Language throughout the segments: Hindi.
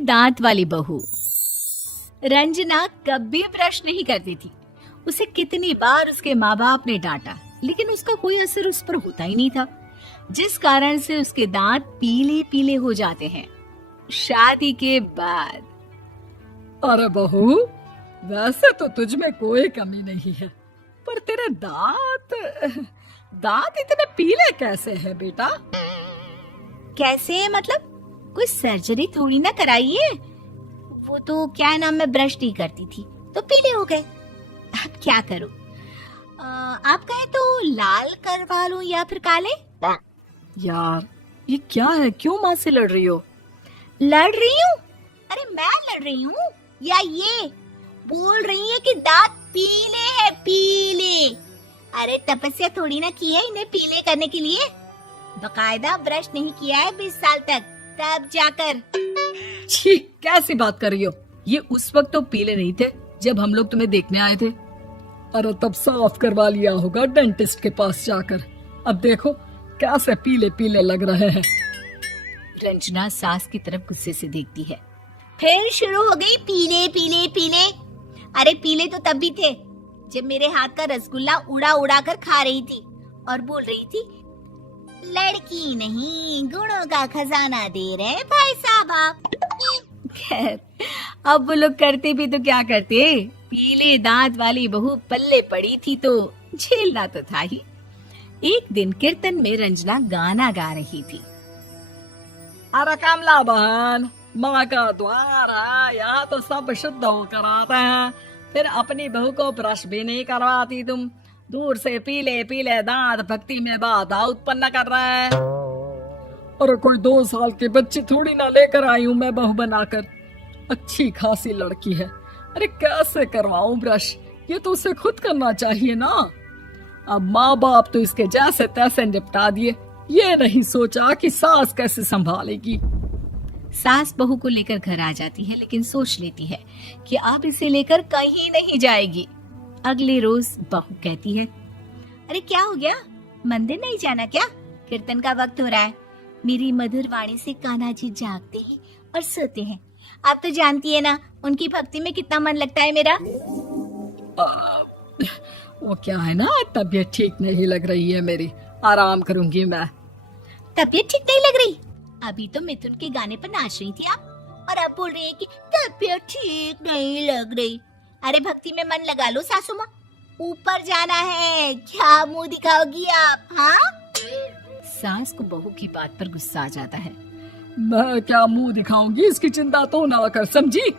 दांत वाली बहू। रंजना कभी ब्रश नहीं करती थी। उसे कितनी बार उसके माँ बाप ने डांटा, लेकिन उसका कोई असर उस पर होता ही नहीं था, जिस कारण से उसके दांत पीले पीले हो जाते हैं। शादी के बाद। अरे बहू, वैसे तो तुझ में कोई कमी नहीं है, पर तेरे दांत दांत इतने पीले कैसे हैं बेटा? कैसे मतलब? कोई सर्जरी थोड़ी ना कराइए। वो तो क्या नाम, मैं ब्रश नहीं करती थी तो पीले हो गए। अब क्या करूं? आप कहें तो लाल करवा लूं या फिर काले? यार ये क्या है, क्यों माँ से लड़ रही हो? लड़ रही हूँ? अरे मैं लड़ रही हूँ या ये बोल रही है कि दांत पीले हैं, पीले। अरे तपस्या थोड़ी ना की है इन्हें पीले करने के लिए। बकायदा ब्रश नहीं किया है 20 साल तक, तब जाकर। छी, कैसी बात कर रही हो? ये उस वक्त तो पीले नहीं थे जब हम लोग तुम्हें देखने आए थे। अरे तब साफ करवा लिया होगा डेंटिस्ट के पास जाकर। अब देखो कैसे पीले पीले लग रहे हैं। रंजना सास की तरफ गुस्से से देखती है। फिर शुरू हो गई पीले पीले पीले। अरे पीले तो तब भी थे जब मेरे हाथ का रसगुल्ला उड़ा उड़ा कर खा रही थी और बोल रही थी, लड़की नहीं गुणों का खजाना दे रहे भाई साहब आप। खैर, अब वो लोग करते भी तो क्या करते, पीले दांत वाली बहू पल्ले पड़ी थी तो झेलना तो था ही। एक दिन कीर्तन में रंजना गाना गा रही थी। अरे कमला बहन, माँ का द्वार है, यहाँ तो सब शुद्ध होकर आते हैं, फिर अपनी बहू को ब्रश भी नहीं करवाती तुम। दूर से पीले पीले दांत भक्ति में बाधा उत्पन्न कर रहा है। अरे कोई 2 साल के बच्चे थोड़ी ना लेकर आई हूँ मैं बहू बनाकर। अच्छी खासी लड़की है, अरे कैसे करवाऊं ब्रश? ये तो उसे खुद करना चाहिए ना। अब माँ बाप तो इसके जैसे तैसे निपटा दिए, ये नहीं सोचा कि सास कैसे संभालेगी। सास बहू को लेकर घर आ जाती है, लेकिन सोच लेती है कि अब इसे लेकर कहीं नहीं जाएगी। अगले रोज बहू कहती है, अरे क्या हो गया, मंदिर नहीं जाना क्या? कीर्तन का वक्त हो रहा है। मेरी मधुर वाणी से कान्हा जी जागते हैं और सोते हैं। आप तो जानती है ना उनकी भक्ति में कितना मन लगता है मेरा। वो क्या है ना, तबीयत ठीक नहीं लग रही है मेरी, आराम करूंगी मैं। तबीयत ठीक नहीं लग रही? अभी तो मिथुन के गाने पर नाच रही थी आप, और अब बोल रही है कि तबीयत ठीक नहीं लग रही। अरे भक्ति में मन लगा लो सासू माँ, ऊपर जाना है, क्या मुंह दिखाओगी आप? हाँ? सास को बहू की बात पर गुस्सा आ जाता है। मैं क्या मुंह दिखाऊंगी, इसकी चिंता तो ना कर, समझी?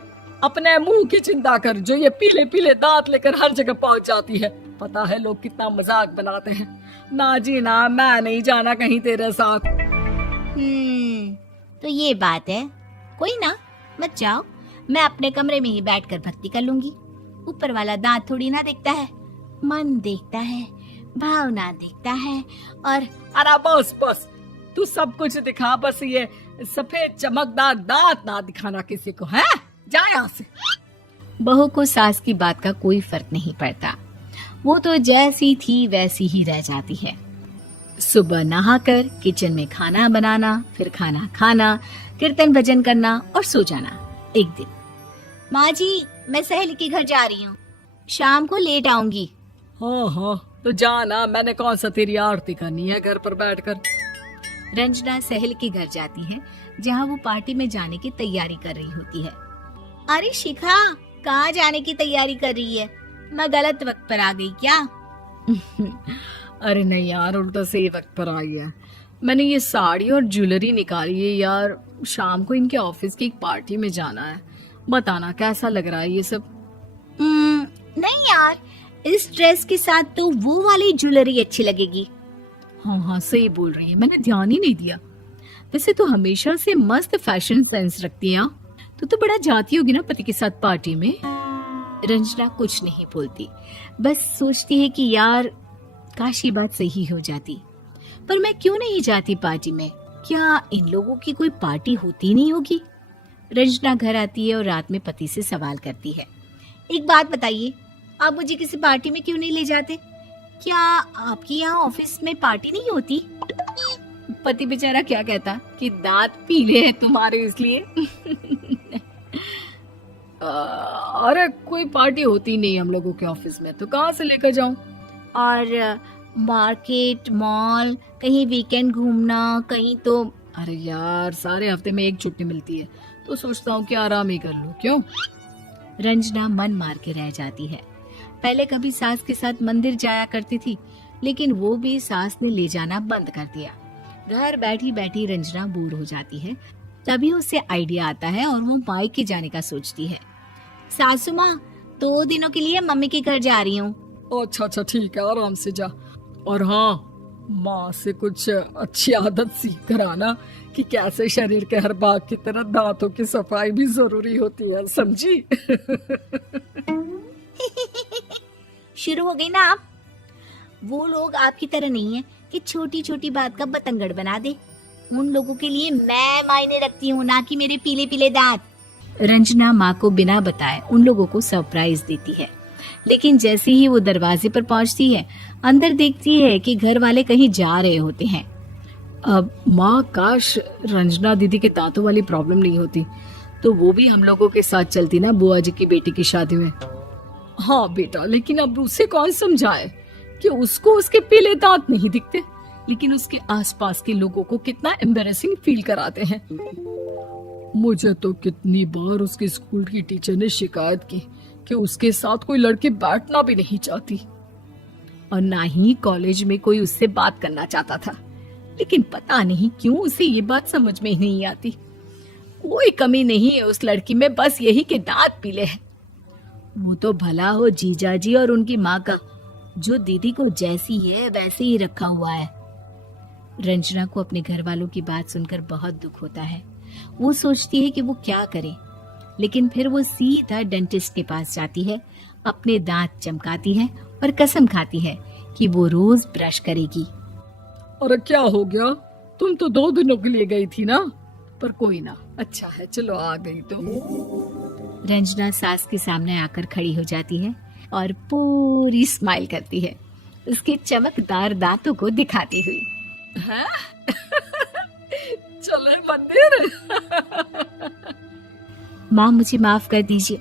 अपने मुंह की चिंता कर, जो ये पीले पीले दांत लेकर हर जगह पहुंच जाती है। पता है लोग कितना मजाक बनाते हैं। ना जी ना, मैं नहीं जाना कहीं तेरे साथ। तो ये बात है। कोई ना, मत जाओ, मैं अपने कमरे में ही बैठकर भक्ति कर लूंगी। ऊपर वाला दांत थोड़ी ना देखता है, मन देखता है, भावना देखता है। और अरे बस बस, तू सब कुछ दिखा, बस ये सफेद चमकदार दांत ना दिखाना किसी को, है? जा यहाँ से। बहू को सास की बात का कोई फर्क नहीं पड़ता, वो तो जैसी थी वैसी ही रह जाती है। सुबह नहाकर किचन में खाना बनाना, फिर खाना खाना, कीर्तन भजन करना और सो जाना। एक दिन, माँ जी मैं सहेली के घर जा रही हूँ, शाम को लेट आऊंगी। हाँ हाँ, तो जाना, मैंने कौन सा तेरी आरती करनी है घर पर बैठकर। रंजना सहेली के घर जाती है, जहाँ वो पार्टी में जाने की तैयारी कर रही होती है। अरे शिखा, कहाँ जाने की तैयारी कर रही है? मैं गलत वक्त पर आ गई क्या? अरे नहीं यार, उल्टा सही वक्त पर आई है। मैंने ये साड़ी और ज्वेलरी निकाली है यार, शाम को इनके ऑफिस की एक पार्टी में जाना है। बताना कैसा लग रहा है ये सब? नहीं यार, इस ड्रेस के साथ तो वो वाली ज्वेलरी अच्छी लगेगी। हाँ हाँ सही बोल रही है, मैंने ध्यान ही नहीं दिया। वैसे तो हमेशा से मस्त फैशन सेंस रखती है। तो बड़ा जाती होगी ना पति के साथ पार्टी में। रंजना कुछ नहीं बोलती, बस सोचती है कि यार काश ये बात सही हो जाती। पर मैं क्यों नहीं जाती पार्टी में? क्या इन लोगों की कोई पार्टी होती नहीं होगी? रंजना घर आती है और रात में पति से सवाल करती है, एक बात बताइए, आप मुझे किसी पार्टी में क्यों नहीं ले जाते? क्या आपके यहाँ ऑफिस में पार्टी नहीं होती? पति बेचारा क्या कहता कि दांत पीले हैं तुम्हारे इसलिए। अरे कोई पार्टी होती नहीं हम लोगों के ऑफिस में, तो कहाँ से लेकर जाऊं? और मार्केट, मॉल, कहीं वीकेंड घूमना, कहीं तो। अरे यार, सारे हफ्ते में एक छुट्टी मिलती है, तो सोचता हूँ कि आराम ही कर लूं। क्यों? रंजना मन मार के रह जाती है। पहले कभी सास के साथ मंदिर जाया करती थी, लेकिन वो भी सास ने ले जाना बंद कर दिया। घर बैठी बैठी रंजना बोर हो जाती है। तभी उसे आइडिया आता है और वो मायके जाने का सोचती है। सासू माँ, 2 दिनों के लिए मम्मी के घर जा रही हूँ। अच्छा अच्छा, ठीक है, आराम से जा। और हाँ, माँ से कुछ अच्छी आदत सीख कर आना कि कैसे शरीर के हर भाग की तरह दांतों की सफाई भी जरूरी होती है, समझी? शुरू हो गई ना आप। वो लोग आपकी तरह नहीं है कि छोटी छोटी बात का बतंगड़ बना दे। उन लोगों के लिए मैं मायने रखती हूँ, ना कि मेरे पीले पीले दांत। रंजना माँ को बिना बताए उन लोगों को सरप्राइज देती है, लेकिन जैसे ही वो दरवाजे पर पहुंचती है, अंदर देखती है कि घर वाले कहीं जा रहे होते हैं। अब माँ, काश रंजना दीदी के दांतों वाली प्रॉब्लम नहीं होती, तो वो भी हम लोगों के साथ चलती ना बुआ जी की बेटी की शादी में। हाँ बेटा, लेकिन अब उसे कौन समझाए कि उसको उसके पीले दांत नहीं दिखते, लेकिन उसके आसपास के लोगों को कितना एम्बैरेसिंग फील कराते हैं। मुझे तो कितनी बार उसके स्कूल की टीचर ने शिकायत की कि उसके साथ कोई लड़की बैठना भी नहीं चाहती, और ना ही कॉलेज में कोई उससे बात करना चाहता था। लेकिन पता नहीं क्यों उसे ये बात समझ में ही नहीं आती। कोई कमी नहीं है उस लड़की में, बस यही कि दांत पीले हैं। वो तो भला हो जीजा जी और उनकी माँ का, जो दीदी को जैसी है वैसे ही रखा हुआ है। रंजना को अपने घर वालों की बात सुनकर बहुत दुख होता है। वो सोचती है कि वो क्या करे, लेकिन फिर वो सीधा डेंटिस्ट के पास जाती है, अपने दांत चमकाती है और कसम खाती है कि वो रोज ब्रश करेगी। अरे क्या हो गया? तुम तो 2 दिनों के लिए गई थी ना। पर कोई ना, अच्छा है, चलो आ गई तो। रंजना सास के सामने आकर खड़ी हो जाती है और पूरी स्माइल करती है, उसके चमकदार दांतों को दिखाती हुई। हैं? चले मंदिर? माँ, मुझे माफ कर दीजिए,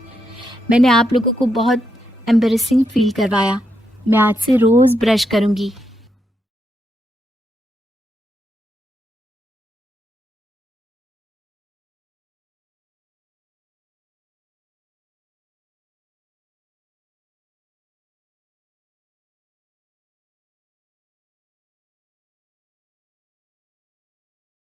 मैंने आप लोगों को बहुत एम्बैरेसिंग फील करवाया। मैं आज से रोज ब्रश करूंगी।